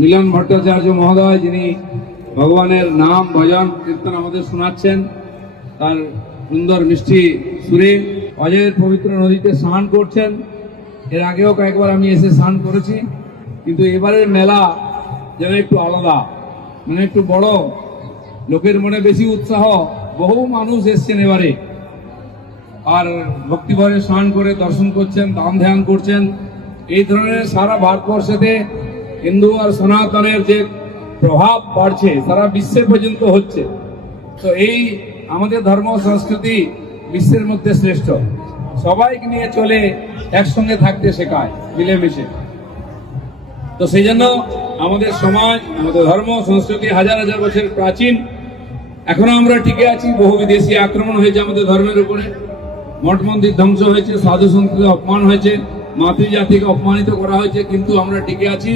মিলন ভট্টাচার্য মহোদয়, যিনি ভগবানের নাম ভজন কীর্তন আমাদের শোনাচ্ছেন তার সুন্দর মিষ্টি সুরে। অজয়ের পবিত্র নদীতে স্নান করছেন। এর আগেও কয়েকবার আমি এসে স্নান করেছি, কিন্তু এবারের মেলা যেন একটু আলাদা, মানে একটু বড়, লোকের মনে বেশি উৎসাহ। বহু মানুষ এসছেন এবারে, আর ভক্তিভরে স্নান করে দর্শন করছেন, দান ধ্যান করছেন। এই ধরনের সারা ভারতবর্ষেতে হিন্দু আর সনাতনের যে প্রভাব বাড়ছে সারা বিশ্বে পর্যন্ত হচ্ছে। তো এই আমাদের ধর্ম সংস্কৃতি বিশ্বের মধ্যে শ্রেষ্ঠ। সবাইকে নিয়ে চলে একসঙ্গে থাকতে শেখায়, মিলেমিশে। তো সেই জন্য আমাদের সমাজ, আমাদের ধর্ম সংস্কৃতি হাজার হাজার বছর প্রাচীন, এখনো আমরা টিকে আছি। বহু বিদেশি আক্রমণ হয়েছে আমাদের ধর্মের উপরে, মঠ মন্দির ধ্বংস হয়েছে, সাধু সন্তদের অপমান হয়েছে, মাতৃজাতিকে অপমানিত করা হয়েছে, কিন্তু আমরা টিকে আছি।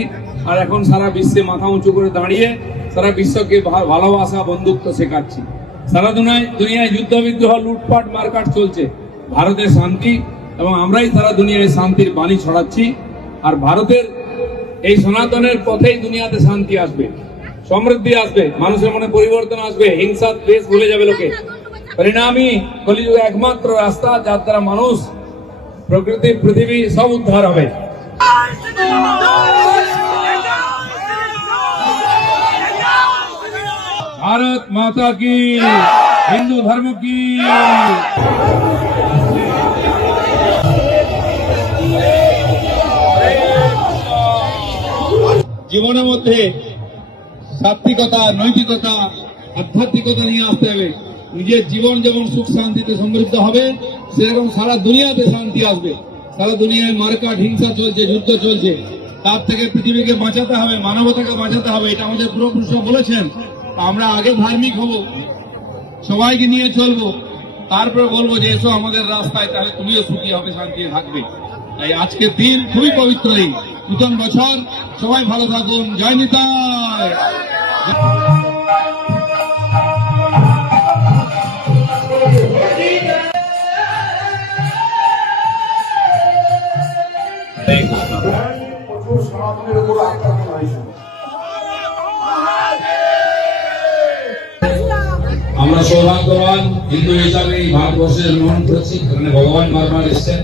আর এখন সারা বিশ্বে মাথা উঁচু করে দাঁড়িয়ে সারা বিশ্বকে ভালোবাসা, বন্ধুত্ব শেখাচ্ছি। সারা দুনিয়ায় যুদ্ধ বিগ্রহ, লুটপাট, মারকাট চলছে। ভারতে শান্তি, এবং আমরাই সারা দুনিয়ায় শান্তির বাণী ছড়াচ্ছি। আর ভারতের এই সনাতনের পথেই দুনিয়াতে শান্তি আসবে, সমৃদ্ধি আসবে, মানুষের মনে পরিবর্তন আসবে, হিংসা দ্বেষ ভুলে যাবে লোকে। পরিণামী কলিযুগে একমাত্র রাস্তা, যার দ্বারা মানুষ, প্রকৃতি, পৃথিবী সব উদ্ধার হবে। ভারত মাতা কি, হিন্দু ধর্ম কি। জীবনের মধ্যে সাত্বিকতা, নৈতিকতা, আধ্যাত্মিকতা নিয়ে আসতে হবে। নিজের জীবন যেমন সুখ শান্তিতে সমৃদ্ধ হবে, সেরকম সারা দুনিয়াতে শান্তি আসবে। সারা দুনিয়ায় মারকাট, হিংসা চলছে, যুদ্ধ চলছে, তার থেকে পৃথিবীকে বাঁচাতে হবে, মানবতাকে বাঁচাতে হবে। এটা আমাদের পূর্বপুরুষরা বলেছেন। আমরা আগে ধার্মিক হব, সবাইকে নিয়ে চলবো, তারপরে বলবো যে এসো আমাদের রাস্তায়, তাহলে তুমিও সুখী হবে, শান্তি থাকবে। তাই আজকের দিন খুবই পবিত্র দিন, নূতন বছর। সবাই ভালো থাকুন। জয় নিতাই। আমরা সৌভাগ্যবান হিন্দু হিসাবে এই ভারতবর্ষে জন্মগ্রহণ করেছি, এখানে ভগবান বারবার এসেছেন।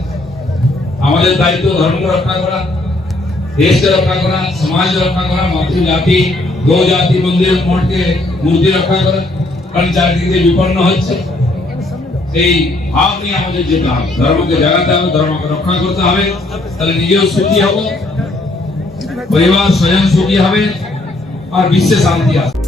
আমাদের দায়িত্ব ধর্ম রক্ষা করা, দেশকে রক্ষা করা, সমাজ রক্ষা করা, মাতৃজাতি, গো জাতি, মন্দির মঠকে মূর্তি রক্ষা করা, কারণ চারদিকে বিপন্ন হচ্ছে। সেই ভাব নিয়ে আমাদের যেতে হবে, ধর্মকে জাগাতে হবে, ধর্মকে রক্ষা করতে হবে। তাহলে নিজেও সুখী হব, পরিবার স্বয়ং সুখী হবে, আর বিশ্বে শান্তি আসবে।